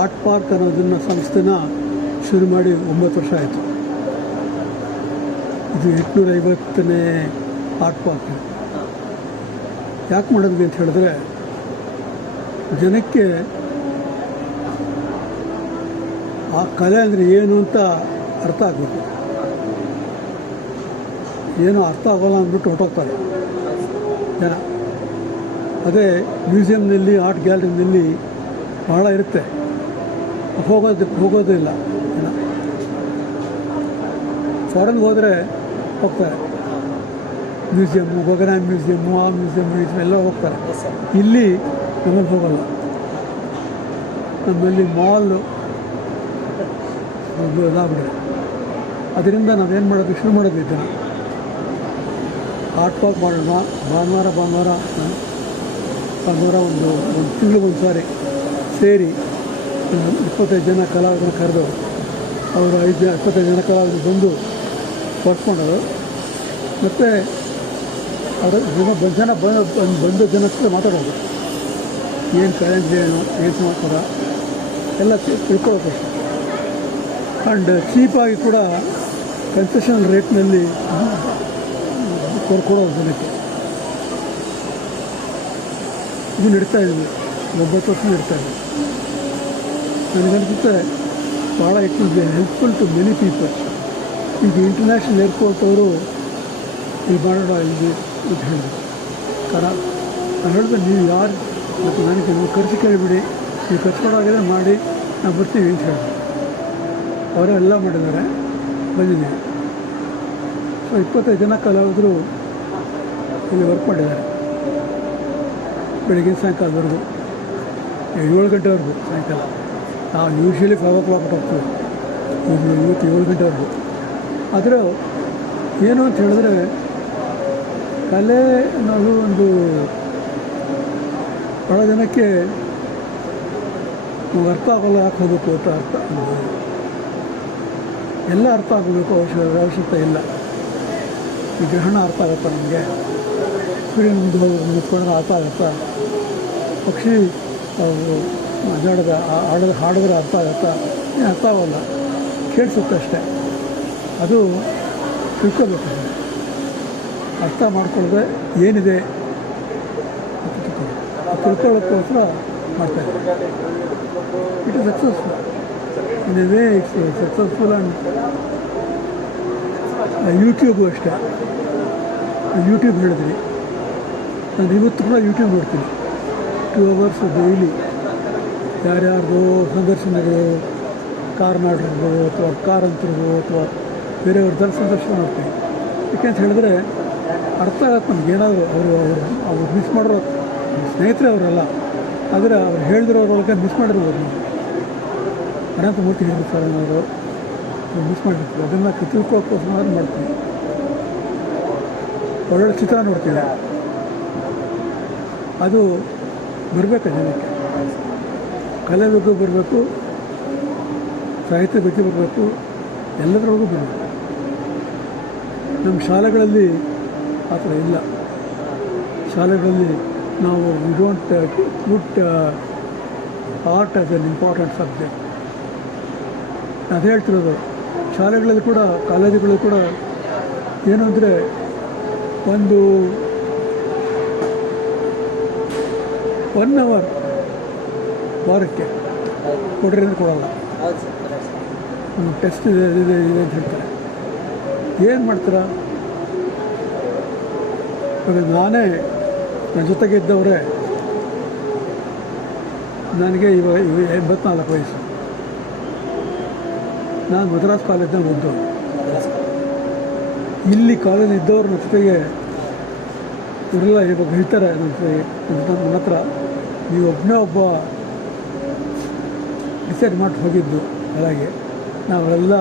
Art park ಅನ್ನೋದನ್ನು ಸಂಸ್ಥೆನ ಶುರು ಮಾಡಿ 9 ವರ್ಷ ಆಯಿತು. ಇದು 850ನೇ ಆರ್ಟ್ ಪಾರ್ಕ್. ಯಾಕೆ ಮಾಡಿದ್ವಿ ಅಂತ ಹೇಳಿದ್ರೆ, ಜನಕ್ಕೆ ಆ ಕಲೆ ಅಂದರೆ ಏನು ಅಂತ ಅರ್ಥ ಆಗಬೇಕು. ಏನೋ ಅರ್ಥ ಆಗೋಲ್ಲ ಅಂದ್ಬಿಟ್ಟು ಹೊರಟೋಗ್ತಾರೆ ಜನ. ಅದೇ ಮ್ಯೂಸಿಯಮ್ನಲ್ಲಿ, ಆರ್ಟ್ ಗ್ಯಾಲರಿನಲ್ಲಿ ಬಹಳ ಇರುತ್ತೆ, ಹೋಗೋದೇ ಇಲ್ಲ ಜನ. ಫಾರಿನ್ಗೆ ಹೋದರೆ ಹೋಗ್ತಾರೆ, ಮ್ಯೂಸಿಯಮ್ಮು, ಗಗನ ಮ್ಯೂಸಿಯಮ್ಮು, ಆ ಮ್ಯೂಸಿಯಮ್ ಎಲ್ಲ ಹೋಗ್ತಾರೆ. ಇಲ್ಲಿ ನಮ್ಮಲ್ಲಿ ಹೋಗಲ್ಲ. ನಮ್ಮಲ್ಲಿ ಮಾಲು ಇದಾಗ್ಬಿಟ್ಟಿದೆ. ಅದರಿಂದ ನಾವೇನು ಮಾಡೋದು, ಶುರು ಮಾಡೋದು ಇದನ್ನು ಆರ್ಟ್ ಪಾರ್ಕ್ ಮಾಡೋಣ. ಭಾನುವಾರ ಒಂದು ತಿಂಗಳಿಗೆ ಒಂದು ಸಾರಿ ಸೇರಿ 25 ಜನ ಕಲಾವಿದರನ್ನ ಕರೆದು, ಅವರು 25 ಜನ ಕಲಾವಿದರು ಬಂದು ಬರ್ಸ್ಕೊಂಡರು. ಮತ್ತು ಅದರ ಜನ ಬಂದ ಜನ ಹತ್ರ ಮಾತಾಡೋದು, ಏನು ಕಲೆ ಏನು ಸಮಾಚಾರ ಎಲ್ಲ ತಿಳ್ಕೊಳ್ಳೋದು. ಆ್ಯಂಡ್ ಚೀಪಾಗಿ ಕೂಡ ಕನ್ಸೆಷನಲ್ ರೇಟ್ನಲ್ಲಿ ಕೊಡೋದು ಜನಕ್ಕೆ. ಇದು ನಡೀತಾಯಿದ್ವಿ, 9 ವರ್ಷ ನಡೀತಾಯಿದ್ವಿ. ನನಗನ್ಸುತ್ತೆ ಭಾಳ it will be helpful to many people. ಈಗ ಇಂಟರ್ನ್ಯಾಷನಲ್ ಏರ್ಪೋರ್ಟ್ ಅವರು ಇಲ್ಲಿ ಮಾಡೋಣ ಇಲ್ಲಿ ಅಂತ ಹೇಳಿದ್ರು. ನಾನು ಹೇಳಿದೆ, ನೀವು ಯಾರು ಮತ್ತು ನನಗೆ ನೀವು ಖರ್ಚು ಕೇಳಿಬಿಡಿ, ನೀವು ಖರ್ಚು ಕೊಡೋದಾಗಿದೆ ಮಾಡಿ, ನಾವು ಬರ್ತೀವಿ ಅಂತ ಹೇಳಿದ್ರು. ಅವರೇ ಎಲ್ಲ ಮಾಡಿದ್ದಾರೆ, ಬಂದಿದ್ದೀವಿ. ಸೊ 25 ಜನ ಕಲಾವಿದರು ಇಲ್ಲಿ ವರ್ಕ್ ಮಾಡಿದ್ದಾರೆ. ಬೆಳಗಿನ ಸಾಯಂಕಾಲದವರೆಗೂ 7 ಗಂಟೆವರೆಗೂ ಸಾಯಂಕಾಲ. ನಾವು ಯೂಶ್ವಲಿ 5 o'clock ಹೋಗ್ತೀವಿ, ಇವತ್ತು 7 ಗಂಟೆವರೆಗೂ. ಆದರೆ ಏನು ಅಂತ ಹೇಳಿದ್ರೆ, ಕಲೆ ನಾವು ಒಂದು ಭಾಳ ಜನಕ್ಕೆ ಅರ್ಥ ಆಗೋಲ್ಲ, ಯಾಕೆ ಹೋಗಬೇಕು ಅಂತ ಅರ್ಥ ಎಲ್ಲ ಅರ್ಥ ಆಗಬೇಕು ಅವಶ್ಯಕತೆ ಇಲ್ಲ. ಈ ಗ್ರಹಣ ಅರ್ಥ ಆಗುತ್ತಾ ನಮಗೆ? ಸೂರ್ಯ ನಿಂತ್ಕೊಂಡ್ರೆ ಅರ್ಥ ಆಗುತ್ತಾ? ಪಕ್ಷಿ ಹಾಡಿದ್ರೆ ಅರ್ಥ ಆಗುತ್ತಾ? ಏನು ಅರ್ಥ ಆಗೋಲ್ಲ, ಕೇಳಿಸುತ್ತೆ ಅಷ್ಟೇ. ಅದು ತಿಳ್ಕೋಬೇಕು. ಅರ್ಥ ಮಾಡ್ಕೊಳ್ಳೋದೆ ಏನಿದೆ ಅಂತ ತಿಳ್ಕೊಳ್ಳೋಕ್ಕೋಸ್ಕರ ಮಾಡ್ತಾರೆ. It is successful in a way. It's successful. And YouTube ಅಷ್ಟೇ. ಯೂಟ್ಯೂಬ್ ಹೇಳಿದ್ರಿ, ನಾನು ಇವತ್ತು ಕೂಡ ಯೂಟ್ಯೂಬ್ ನೋಡ್ತೀನಿ. 2 hours ಡೈಲಿ. ಯಾರ್ಯಾರ್ದು ಸಂದರ್ಶನಗಳು, ಕಾರ್ನಾಡ್ರಿರ್ಬೋದು ಅಥವಾ ಕಾರಂತರಿರ್ಬೋದು ಅಥವಾ ಬೇರೆಯವ್ರದ್ದೆಲ್ಲ ಸಂದರ್ಶನ ನೋಡ್ತೀನಿ. ಯಾಕೆಂತ ಹೇಳಿದ್ರೆ ಅರ್ಥ ಆಗತ್ತೆ ನಮ್ಗೆ. ಏನಾದರೂ ಅವರು ಮಿಸ್ ಮಾಡಿರೋ ಸ್ನೇಹಿತರೆ ಅವರೆಲ್ಲ, ಆದರೆ ಅವ್ರು ಹೇಳಿದಿರೋರೊಳಗೆ ಮಿಸ್ ಮಾಡಿರ್ಬೋದು. ನಾವು ಅನಂತಮೂರ್ತಿ ಹೇಳಿದ್ರು ಸರ್ ಏನಾದ್ರು ಮಿಸ್ ಮಾಡಿರ್ತೀವಿ. ಅದನ್ನು ತಿಳ್ಕೊಳ್ಳೋಕ್ಕೋಸ್ಕರ ಮಾಡ್ತೀನಿ. ಒಳ್ಳೊಳ್ಳೆ ಚಿತ್ರ ನೋಡ್ತೀನಿ. ಅದು ಬರಬೇಕು ಜನಕ್ಕೆ. ಕಲೆ ಬಗ್ಗೆ ಬರಬೇಕು, ಸಾಹಿತ್ಯ ಬಗ್ಗೆ ಬರಬೇಕು, ಎಲ್ಲದರೊಳಗೂ ಬರಬೇಕು. ನಮ್ಮ ಶಾಲೆಗಳಲ್ಲಿ ಆ ಥರ ಇಲ್ಲ. ಶಾಲೆಗಳಲ್ಲಿ ನಾವು we don't put art as N important subject. ಅದು ಹೇಳ್ತಿರೋದು. ಶಾಲೆಗಳಲ್ಲಿ ಕೂಡ, ಕಾಲೇಜುಗಳಲ್ಲಿ ಕೂಡ ಏನು ಅಂದರೆ, ಒಂದು 1 hour ವಾರಕ್ಕೆ ಕೊಡ್ರಿ ಅಂದರೆ ಕೊಡೋಲ್ಲ. ಟೆಸ್ಟ್ ಇದೆ ಅಂತ ಹೇಳ್ತಾರೆ. ಏನು ಮಾಡ್ತೀರಾ? ಇವಾಗ ನಾನೇ, ನನ್ನ ಜೊತೆಗೆ ಇದ್ದವರೇ, ನನಗೆ ಇವಾಗ 84 ವಯಸ್ಸು. ನಾನು ಮದ್ರಾಸ್ ಕಾಲೇಜ್ನಲ್ಲಿ ಓದ್ದವರು. ಇಲ್ಲಿ ಕಾಲೇಜ್ ಇದ್ದವ್ರ ಜೊತೆಗೆ ಇವರೆಲ್ಲ ಇವಾಗ ಹೇಳ್ತಾರೆ ನನ್ನ ಹತ್ರ, ನೀವು ಒಬ್ಬ ಡಿಸೈಡ್ ಮಾಡಿ ಹೋಗಿದ್ದು ಹಾಗೆ. ನಾವೆಲ್ಲ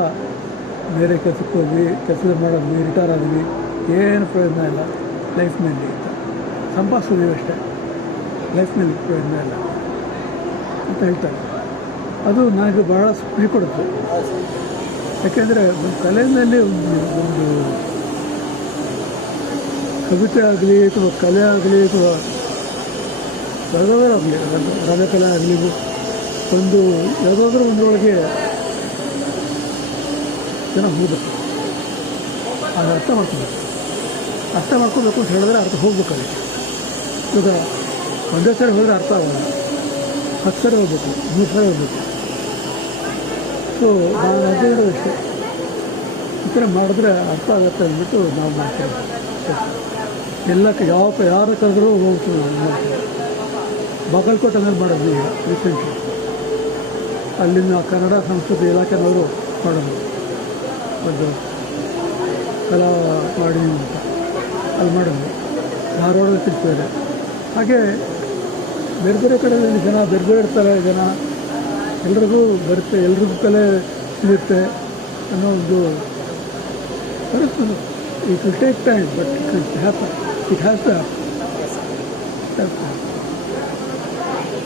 ಬೇರೆ ಕೆಲಸಕ್ಕೆ ಹೋದ್ವಿ, ಕೆಲಸ ಮಾಡಿದ್ವಿ, ರಿಟೈರ್ ಆದ್ವಿ, ಏನು ಪ್ರಯೋಜನ ಇಲ್ಲ ಲೈಫ್ನಲ್ಲಿ. ಸಂಪಾದಿಸಿದೀವಿ ಅಷ್ಟೇ, ಲೈಫ್ನಲ್ಲಿ ಪ್ರಯೋಜನ ಇಲ್ಲ ಅಂತ ಹೇಳ್ತಾರೆ. ಅದು ನನಗೆ ಭಾಳ ಖುಷಿ ಕೊಡುತ್ತೆ. ಯಾಕೆಂದರೆ ಒಂದು ಕಲೆಯಲ್ಲಿ ಒಂದು ಕವಿತೆ ಆಗಲಿ ಅಥವಾ ಕಲೆ ಆಗಲಿ ಅಥವಾ ಯಾವುದಾದ್ರೂ ಆಗಲಿ, ರಂಗಕಲೆ ಆಗಲಿ, ಒಂದು ಯಾವುದಾದ್ರೂ ಒಂದರೊಳಗೆ ಜನ ಹೋಗ್ಬೇಕು, ಅದು ಅರ್ಥ ಮಾಡ್ಕೋಬೇಕು ಅಂತ ಹೇಳಿದ್ರೆ ಅರ್ಥ ಹೋಗ್ಬೇಕು ಅದಕ್ಕೆ. ಇವಾಗ ಒಂದೇ ಸರಿ ಹೋದರೆ ಅರ್ಥ ಆಗಲ್ಲ, 10 ಸರಿ ಹೋಗ್ಬೇಕು, 3 ಸರಿ ಹೋಗ್ಬೇಕು. ಸೊ ನಾನು ಅದೇ ಇರೋದಷ್ಟೇ, ಈ ಥರ ಮಾಡಿದ್ರೆ ಅರ್ಥ ಆಗುತ್ತೆ ಅಂದ್ಬಿಟ್ಟು ನಾವು ಮಾಡ್ತೀವಿ. ಯಾರು ಕರೆದ್ರೂ ಹೋಗ್ತೀವಿ ನಾವು ಮಾಡ್ತೀವಿ. ಬಾಗಲಕೋಟೆನಲ್ಲಿ ಮಾಡಿದ್ವಿ ರೀಸೆಂಟ್ಲಿ, ಅಲ್ಲಿನ ಕನ್ನಡ ಸಂಸ್ಕೃತಿ ಇಲಾಖೆನವರು ಮಾಡೋದು ಒಂದು ಕಲಾ ಮಾಡಿ ಅಂತ ಅಲ್ಲಿ ಮಾಡಿದ್ವಿ. ಧಾರವಾಡದಲ್ಲಿ ಸಿಗ್ತದೆ. ಹಾಗೆ ಬೇರೆ ಬೇರೆ ಕಡೆಯಲ್ಲಿ ಜನ ಬೇರೆ ಬೇರೆ ಇರ್ತಾರೆ, ಜನ ಎಲ್ರಿಗೂ ಬರುತ್ತೆ, ಎಲ್ರಿಗೂ ಕಲೆ ಸಿಗುತ್ತೆ ಅನ್ನೋ ಒಂದು ಬರುತ್ತೆ. It will take time, but it happen, it has to happen.